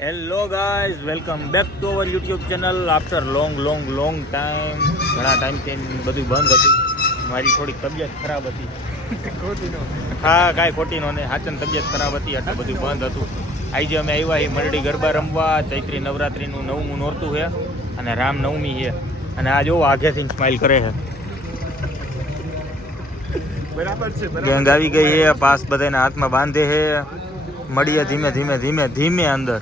Hello guys, welcome back to our YouTube channel after long time. ઘણા ટાઈમથી બધું બંધ હતું. મારી થોડીક તબિયત ખરાબ હતી. હા, કાંઈ ખોટી નો ને હાચન તબિયત ખરાબ હતી એટલે બધું બંધ હતું. આજે અમે આવ્યા છીએ મરડી ગરબા રમવા. ચૈત્રી નવરાત્રિનું 9મું નોરતું છે અને રામનવમી છે. અને આ જો આગેથી સ્માઇલ કરે છે. બરાબર છે. ગેંગ આવી ગઈ છે. પાસ બધાના હાથમાં બાંધે છે. મળીએ ધીમે અંદર.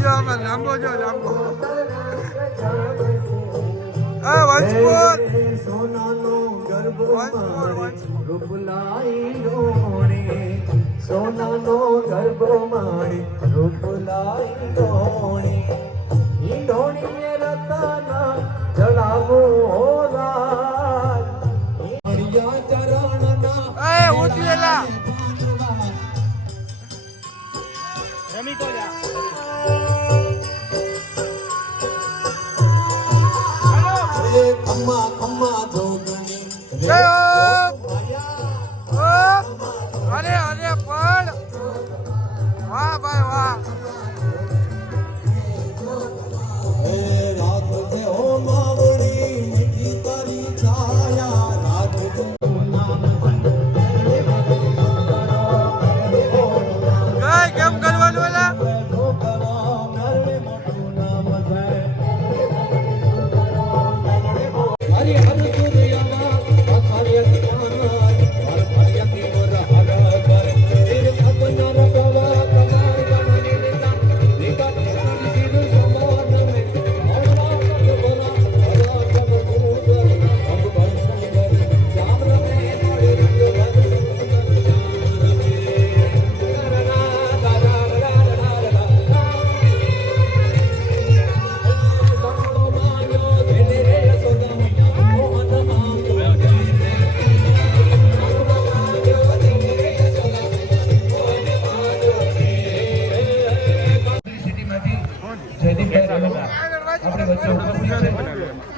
જો આમાં લાંબો વંશપુર સોનાનો ગરબો માણી રૂપલાઈ ડોણી ઈ ડોણીને રતના જડાવો રાજ હરિયા ચરણના એ ઉઠેલા રમી તો જા. ખમ્મા ખમ્મા જોગણી અરે પણ વાહ ભાઈ વાહ. રાખજે ઓ માવડી મીઠી તારી છાયા રાખજે કઈ કેમ કરવાનું એલા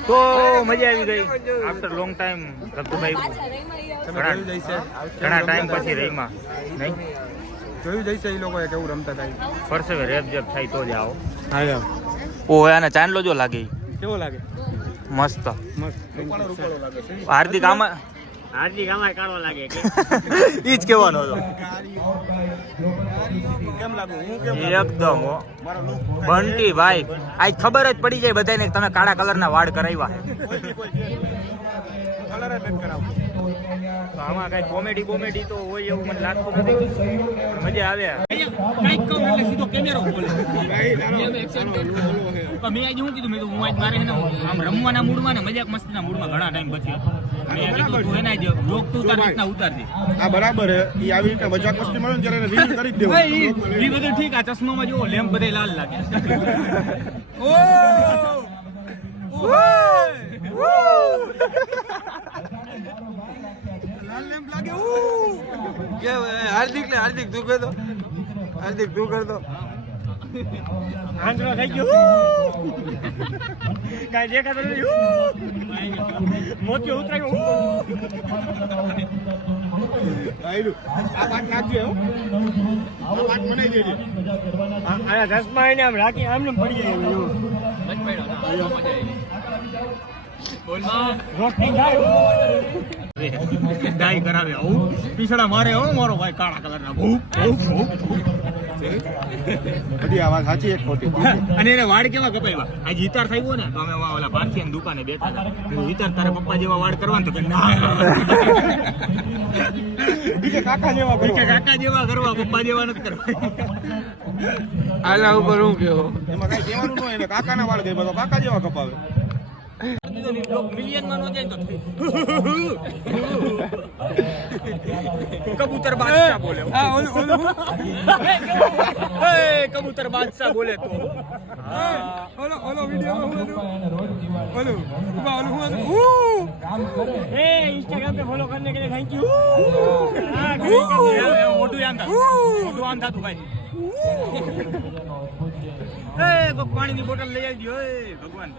તો મજા આવી ગઈ. આફ્ટર લોંગ ટાઈમ ધબધબાઈ ઘણા ટાઈમ પછી રહીમાં નહીં જોયું જઈશે એ લોકો કેવું રમતા થાય. પરસેવે રેપ જેપ થાય તો જ આવો. હા ઓહો, આને ચાંદલો જો લાગે. કેવો લાગે? મસ્ત. હાર્દિક આમાં કાળો લાગે ઈ જ કહેવાનો હતો. કેમ લાગુ હું કેમ એકદમ હો બંટી ભાઈ, આજ ખબર જ પડી જાય બધાને કે તમે કાળા કલરના વાળ કરાવ્યા છે. કલર જ નથી કરાવતો. તો આમાં કઈ કોમેડી તો હોય એવું મને લાગતું નથી. મજા આવે. કઈક કહું એટલે સીધો કેમેરો બોલે. મેં આજે શું કીધું, મેં તો હું આજ મારે આમ રમવાના મૂડમાં ને મજાક મસ્તીના મૂડમાં ઘણા ટાઈમ પછી મેં કીધું તું એના જ રોક તું તાર રીતના ઉતારજે. આ બરાબર હે. ઈ આવી રીતે મજાક મસ્તી મળે ને ત્યારે એને રીલ કરી જ દેવું. એ બધું ઠીક. આ ચશ્મામાં જુઓ લેમ્પ બધે લાલ લાગે. લાલ લેમ્પ લાગે. કે હાર્દિક તું કર દો. હાર્દિક તું કર દો. આંધળો થઈ ગયો. કાંઈ દેખાતો નથી. મોતિયો ઉતરાયો. આયરું. આ પાટ નાખજો હો. આ પાટ બનાવી દેજે. આના ચશ્મા એને આમ રાખી આમને પડી જાય એવું. રોસ્ટિંગ થાય. ડાઈ કરાવે આવું પીછડા મારે હો મારો ભાઈ કાળા કલરના ભૂ. બધી આ વાત સાચી એક ખોટી. અને એને વાળ કેવા કપાવ્યા. આજે વિતાર થયો ને તો અમે ઓલા ભારતીય દુકાને બેઠા હતા. વિતાર તારા પપ્પા જેવા વાળ કરવાનું તો કે ના. બીજે કાકા જેવા કરો. કાકા જેવા કરવા, પપ્પા જેવા નથી કરવા. આલા ઉપર હું કેવો એમાં કઈ કહેવાનું ન હોય. એને કાકાના વાળ ગઈ તો કાકા જેવા કપાવે. મિલિયનમાં નો જાય તો કબૂતર બાદશાહ બોલે હા ઓલું કબૂતર બાદશાહ બોલે તો ઓલો વિડિયોમાં હું હતું એ ઇન્સ્ટાગ્રામ पे फॉलो करने के लिए थैंक यू મોટું આમ થતું ભાઈ એ પાણીની બોટલ લઈ આવજો એ ભગવાન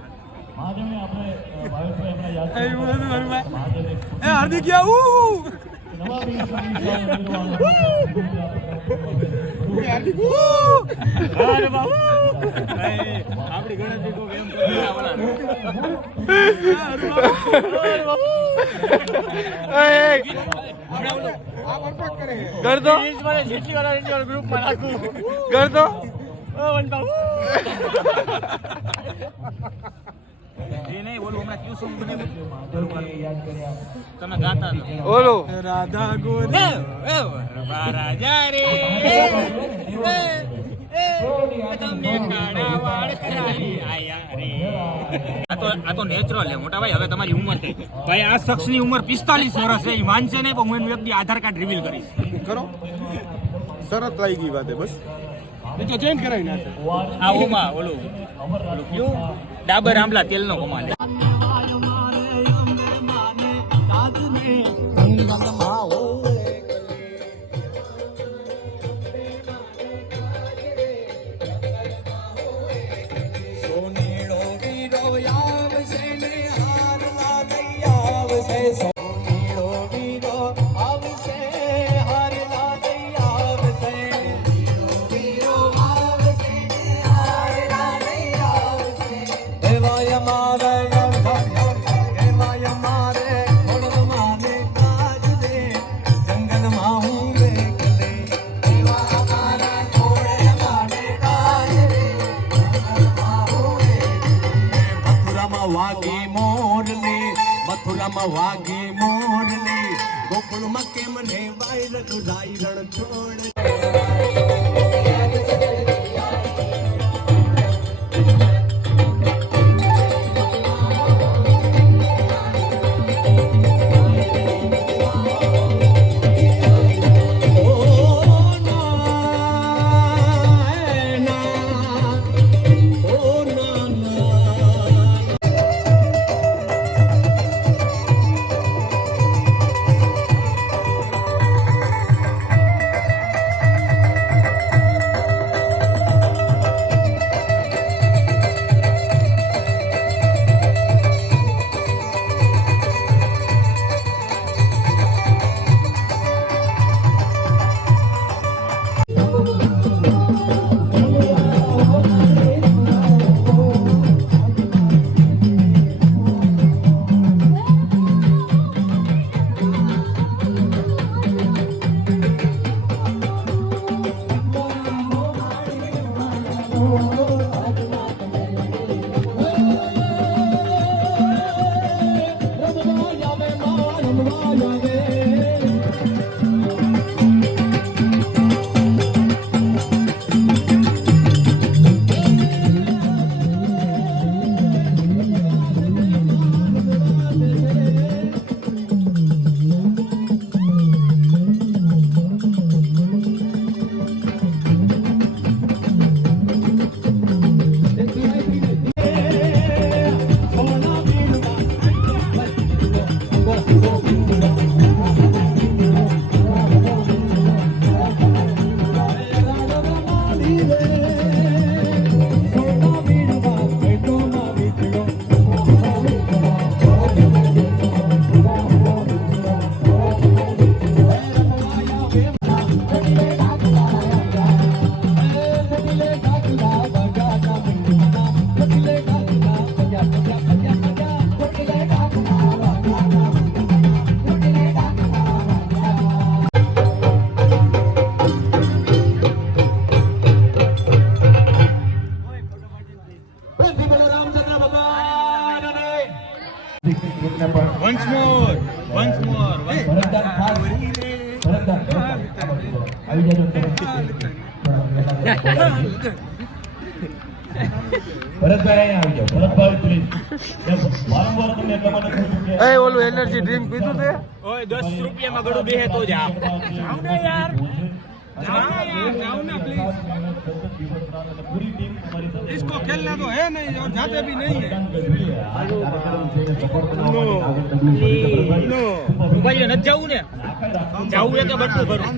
હાર્દિક ગયા અરે બાબુ આપણી ગણતરી કો એમ કર દો જેટલી વાર ગ્રુપમાં નાખું કર દો એ નહીં બોલું હમણાં ક્યુ સોંગ તમે ગાતા ઓલો રાધા ગોરી રાજા રે તમને કાળા વાળ કરાવી આયા રે આ તો નેચરલ છે મોટા ભાઈ. હવે તમારી ઉંમર થઈ ભાઈ, આ શખ્સની ઉંમર 45 વર્ષ છે. એ માનશે નહીં પણ હું એનું વ્યક્તિ આધાર કાર્ડ રિવીલ કરીશ. કરો શરત લાગી ગઈ વાતે બસ એ તો ચેન્જ કરાવી નાખે આ ઓમાં ઓલું કયું ડાબર આંબલા તેલનો કમાલ છે. સોનીડો વીરો આવશે ને હાર લાગી આવશે સોનીડો વીરો આવશે હાર લાગી આવશે વીરો આવશે ને હાર લાગી આવશે દેવાય મારે દેવાય મારે ઓળખ માને કાજ દે જંગલમાં હું વેકલે દેવા મારા ઘોડે માને કાજ દે મથુરામાં વાગી મોરલી મથુરામાં વાગી મોરલી ગોકુળમાં કેમ ને વાયર ખુદાઈ રણ છોડ Once more. આવી જાય ભરતભાઈ અહીંયા આવી જાઓ. ભરતભાઈ પ્લીઝ. વારંવાર તમને એટલા માટે કહું છું કે એ ઓલું એનર્જી ડ્રિંક પીધું તે ઓય 10 રૂપિયામાં ગળું બેહે તો જ આપ જાવ ને યાર जाओ ना प्लीज પૂરી ટીમ અમારી સાથે इसको खेलना तो है नहीं और जाते भी नहीं है નો ભાઈ નથી જાવું ને જાવું એ તો બટકું ભરું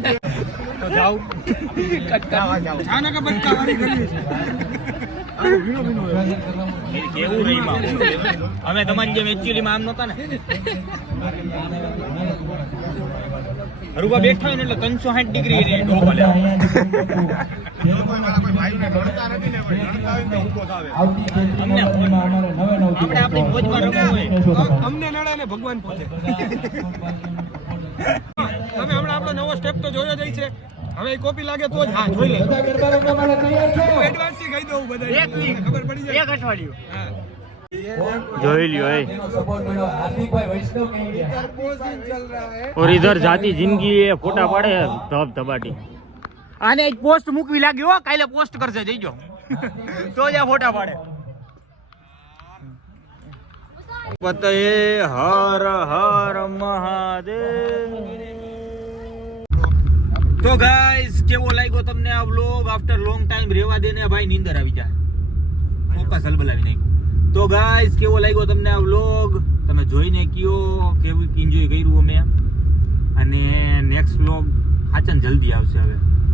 તો જાવ जाने का बच्चा वाली गली है કેવું નહીં માં અમે તમારી જેમ એકચ્યુઅલી માં આમ નહોતા ને રૂપા બેઠા હોય ને એટલે 360 ડિગ્રી ની ડોક લે અમને આપણે આપણી મોજમાં રમવું હોય અમને નડે ને ભગવાન પોતે તમે હમણાં આપણો નવો સ્ટેપ તો જોયો જ છે હવે કોપી લાગે તો જ હા જોઈ લે હું એડવાન્સ થી કહી દઉં બધા એક વીક ખબર પડી જાય એક અઠવાડિયું હા જોઈ લ્યો એ સપોર્ટ મળ્યો. હાર્દિકભાઈ વૈષ્ણવ કહી ગયા. और इधर जाती जिंदगी ये फोटा पाड़े धब धबाटी આને એક પોસ્ટ મૂકવી લાગી હો કાલે પોસ્ટ કરશે જઈજો તો જ આ ફોટા પાડે પતએ હર હર મહાદેવ. તો ગાઈસ કેવો લાગ્યો તમને આ વ્લોગ આફ્ટર લોંગ ટાઈમ રેવા દેને ભાઈ નીંદર આવી જાય ફોકસ હલબલાવી નાખ્યું. તો ગાઈસ કેવો લાગ્યો તમને આ વ્લોગ તમે જોઈને કયો કેવું એન્જોય કર્યું અમે અને નેક્સ્ટ વ્લોગ આચન જલ્દી આવશે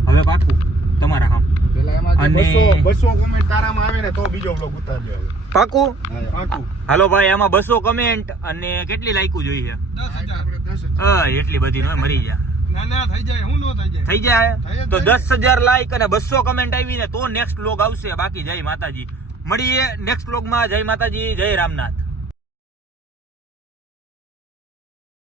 હવે પાકું તમારા કામ પેલા એમાં અને 200 કોમેન્ટ તારામાં આવે ને તો બીજો વ્લોગ ઉતારજો પાકું પાકું હાલો ભાઈ આમાં 200 કમેન્ટ અને કેટલી લાઈકુ જોઈએ 10,000 એટલી બધી નો મરી જા ના ના થઈ જાય હું નો થઈ જાય થઈ જાય થઈ તો જાય. 10,000 લાઈક અને 200 કમેન્ટ આવી ને તો નેક્સ્ટ વ્લોગ આવશે બાકી જય માતાજી મળીએ નેક્સ્ટ વ્લોગમાં જય માતાજી જય રામનાથ